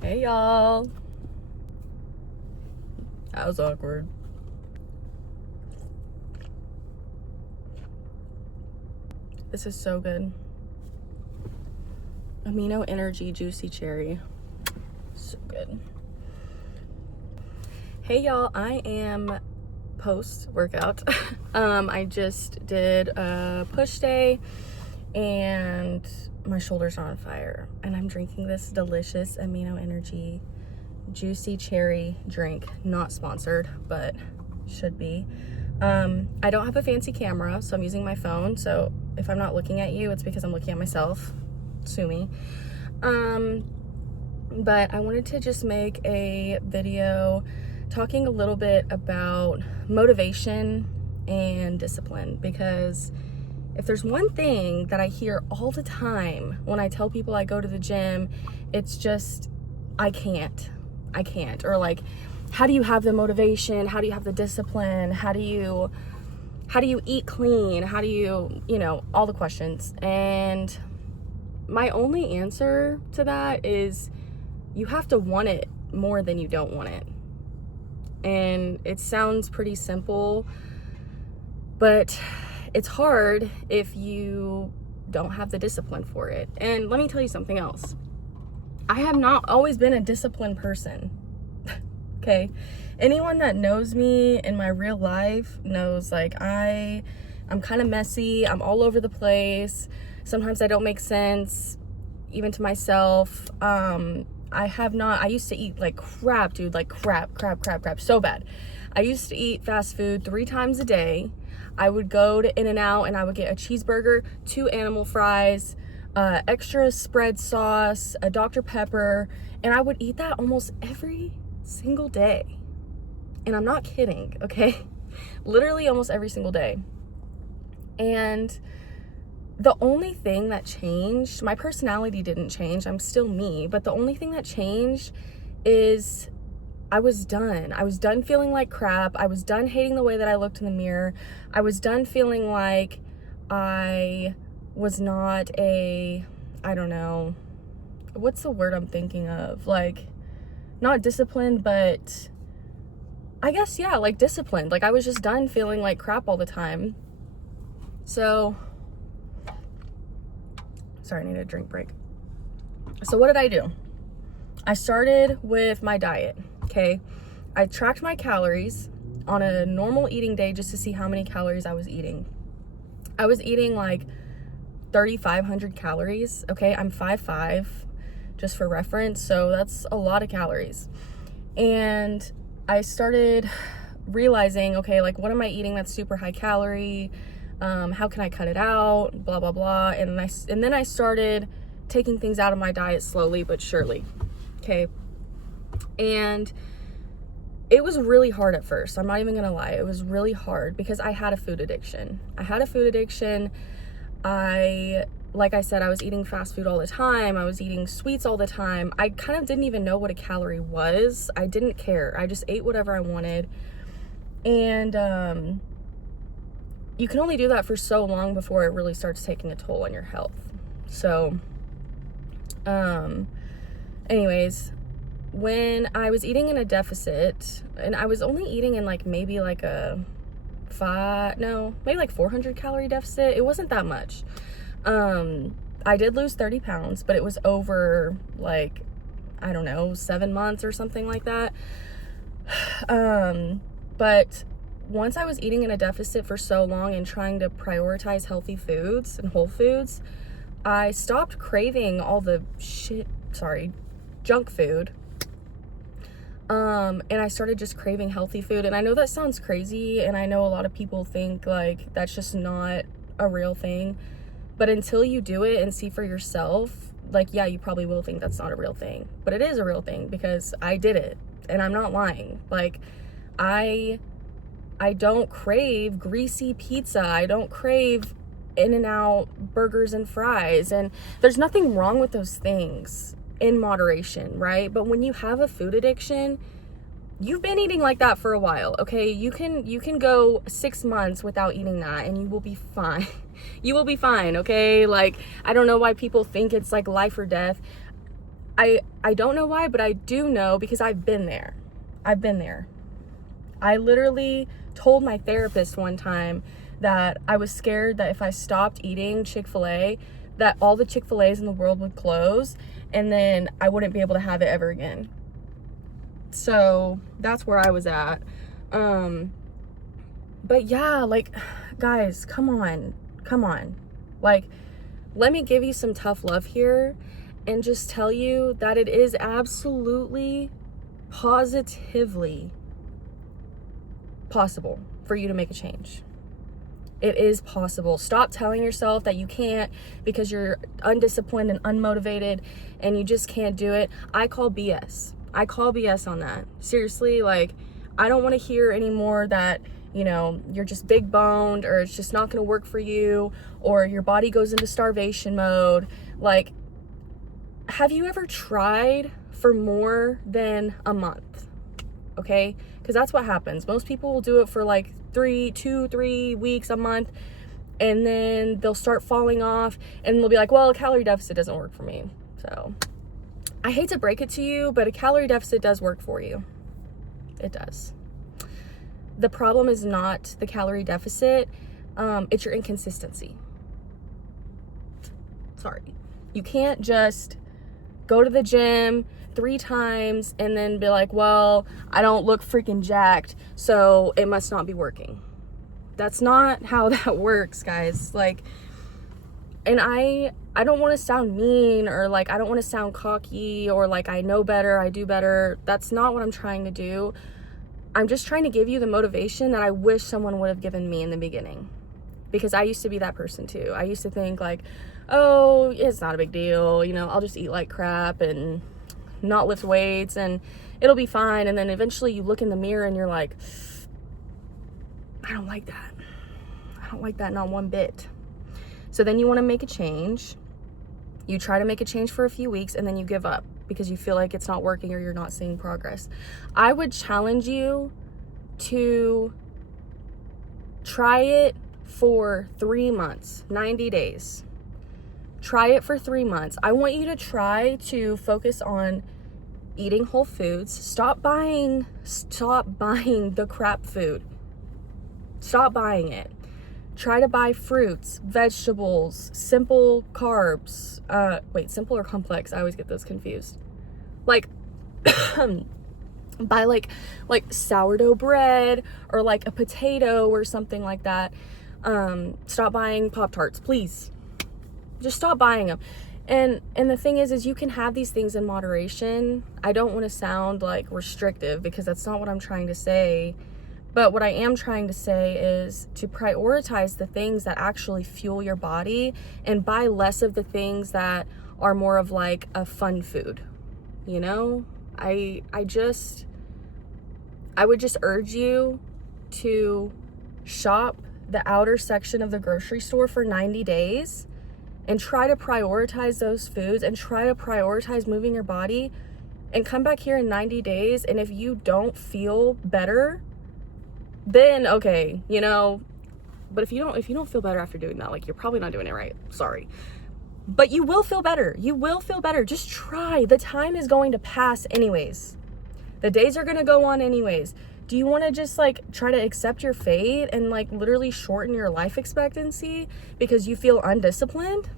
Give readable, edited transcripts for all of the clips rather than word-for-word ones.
Hey y'all. That was awkward. This is so good. Amino Energy Juicy Cherry. So good. Hey y'all, I am post workout. I just did a push day and my shoulders are on fire, and I'm drinking this delicious Amino Energy Juicy Cherry drink. Not sponsored, but should be. I don't have a fancy camera, so I'm using my phone. So if I'm not looking at you, it's because I'm looking at myself. Sue me. But I wanted to just make a video talking a little bit about motivation and discipline, because if there's one thing that I hear all the time when I tell people I go to the gym, it's just, I can't. Or like, how do you have the motivation? How do you have the discipline? How do you eat clean? How do you, all the questions. And my only answer to that is you have to want it more than you don't want it. And it sounds pretty simple, but it's hard if you don't have the discipline for it. And let me tell you something else. I have not always been a disciplined person. Okay? Anyone that knows me in my real life knows, like, I'm kind of messy. I'm all over the place. Sometimes I don't make sense, even to myself. I used to eat like crap, dude, like crap, so bad. I used to eat fast food 3 times a day. I would go to In-N-Out and I would get a cheeseburger, 2 animal fries, extra spread sauce, a Dr. Pepper, and I would eat that almost every single day. And I'm not kidding, okay? Literally almost every single day. And the only thing that changed, my personality didn't change. I'm still me, but the only thing that changed is I was done. I was done feeling like crap. I was done hating the way that I looked in the mirror. I was done feeling like I was not I don't know, what's the word I'm thinking of? Like, not disciplined, but I guess, yeah, like disciplined. Like, I was just done feeling like crap all the time. So, sorry, I need a drink break. So what did I do? I started with my diet, okay? I tracked my calories on a normal eating day just to see how many calories I was eating. I was eating like 3,500 calories, okay? I'm 5'5", just for reference, so that's a lot of calories. And I started realizing, okay, like, what am I eating that's super high calorie? How can I cut it out? Blah, blah, blah. And then I started taking things out of my diet slowly but surely, okay? And it was really hard at first. I'm not even gonna lie. It was really hard because I had a food addiction. Like I said, I was eating fast food all the time. I was eating sweets all the time. I kind of didn't even know what a calorie was. I didn't care. I just ate whatever I wanted. And you can only do that for so long before it really starts taking a toll on your health. So, anyways, when I was eating in a deficit, and I was only eating in like maybe like maybe like 400 calorie deficit. It wasn't that much. I did lose 30 pounds, but it was over like, I don't know, 7 months or something like that. But once I was eating in a deficit for so long and trying to prioritize healthy foods and whole foods, I stopped craving all the junk food. And I started just craving healthy food. And I know that sounds crazy, and I know a lot of people think like that's just not a real thing. But until you do it and see for yourself, like, yeah, you probably will think that's not a real thing. But it is a real thing because I did it, and I'm not lying. Like, I don't crave greasy pizza. I don't crave In-N-Out burgers and fries. And there's nothing wrong with those things in moderation, right? But when you have a food addiction, you've been eating like that for a while, okay? You can go 6 months without eating that and you will be fine. You will be fine, okay? Like, I don't know why people think it's like life or death. I don't know why, but I do know because I've been there. I've been there. I literally told my therapist one time that I was scared that if I stopped eating Chick-fil-A, that all the Chick-fil-A's in the world would close and then I wouldn't be able to have it ever again. So that's where I was at. But yeah, like, guys, come on. Like, let me give you some tough love here and just tell you that it is absolutely, positively possible for you to make a change. It is possible. Stop telling yourself that you can't because you're undisciplined and unmotivated and you just can't do it. I call BS. I call BS on that. Seriously, like, I don't want to hear anymore that, you know, you're just big boned or it's just not going to work for you or your body goes into starvation mode. Like, have you ever tried for more than a month? Okay? Because that's what happens. Most people will do it for like 3 weeks, a month, and then they'll start falling off and they'll be like, well, a calorie deficit doesn't work for me. So I hate to break it to you, but a calorie deficit does work for you. It does. The problem is not the calorie deficit. It's your inconsistency. Sorry. You can't just go to the gym 3 times and then be like, well, I don't look freaking jacked, so it must not be working. That's not how that works, guys. Like, and I don't want to sound mean or like, I don't want to sound cocky or like I know better, I do better. That's not what I'm trying to do. I'm just trying to give you the motivation that I wish someone would have given me in the beginning. Because I used to be that person too. I used to think like, oh, it's not a big deal. You know, I'll just eat like crap and not lift weights and it'll be fine. And then eventually you look in the mirror and you're like, I don't like that. I don't like that, not one bit. So then you want to make a change. You try to make a change for a few weeks and then you give up because you feel like it's not working or you're not seeing progress. I would challenge you to try it for 3 months, 90 days. Try it for 3 months. I want you to try to focus on eating whole foods. Stop buying the crap food. Stop buying it. Try to buy fruits, vegetables, simple carbs. Wait, simple or complex? I always get those confused. Like, buy like sourdough bread or like a potato or something like that. Stop buying Pop-Tarts, please. Just stop buying them. And the thing is you can have these things in moderation. I don't want to sound like restrictive because that's not what I'm trying to say. But what I am trying to say is to prioritize the things that actually fuel your body and buy less of the things that are more of like a fun food. You know, I would just urge you to shop the outer section of the grocery store for 90 days and try to prioritize those foods and try to prioritize moving your body and come back here in 90 days. And if you don't feel better, then okay, you know, but if you don't feel better after doing that, like, you're probably not doing it right. Sorry. But you will feel better. You will feel better. Just try. The time is going to pass anyways. The days are going to go on anyways. Do you want to just like try to accept your fate and like literally shorten your life expectancy because you feel undisciplined?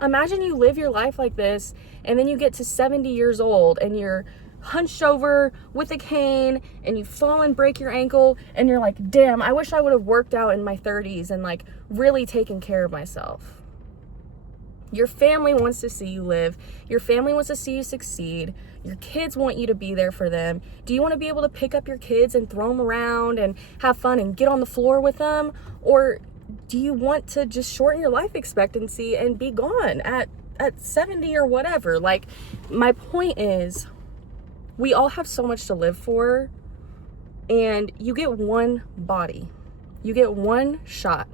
Imagine you live your life like this and then you get to 70 years old and you're hunched over with a cane and you fall and break your ankle and you're like, damn, I wish I would have worked out in my 30s and like really taken care of myself. Your family wants to see you live. Your family wants to see you succeed. Your kids want you to be there for them. Do you want to be able to pick up your kids and throw them around and have fun and get on the floor with them? Or do you want to just shorten your life expectancy and be gone at 70 or whatever? Like, my point is, we all have so much to live for, and you get one body. You get one shot,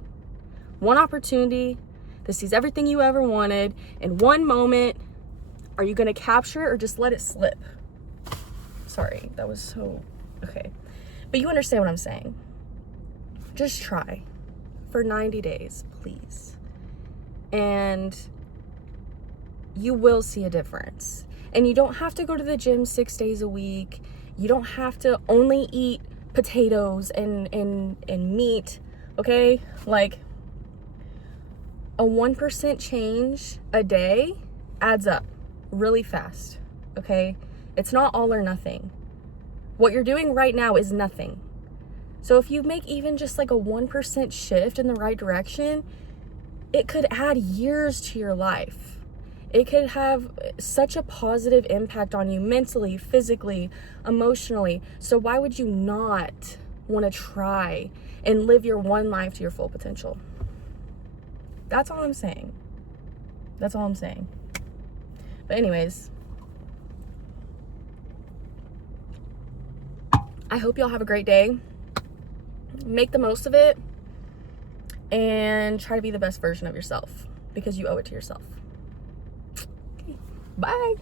one opportunity to seize everything you ever wanted in one moment. Are you going to capture it or just let it slip? Sorry, that was so... Okay. But you understand what I'm saying. Just try for 90 days, please. And you will see a difference. And you don't have to go to the gym 6 days a week. You don't have to only eat potatoes and meat, okay? Like, a 1% change a day adds up really fast, okay? It's not all or nothing. What you're doing right now is nothing. So if you make even just like a 1% shift in the right direction, it could add years to your life. It could have such a positive impact on you mentally, physically, emotionally. So why would you not want to try and live your one life to your full potential? That's all I'm saying. That's all I'm saying. But anyways, I hope y'all have a great day. Make the most of it and try to be the best version of yourself because you owe it to yourself. Okay. Bye.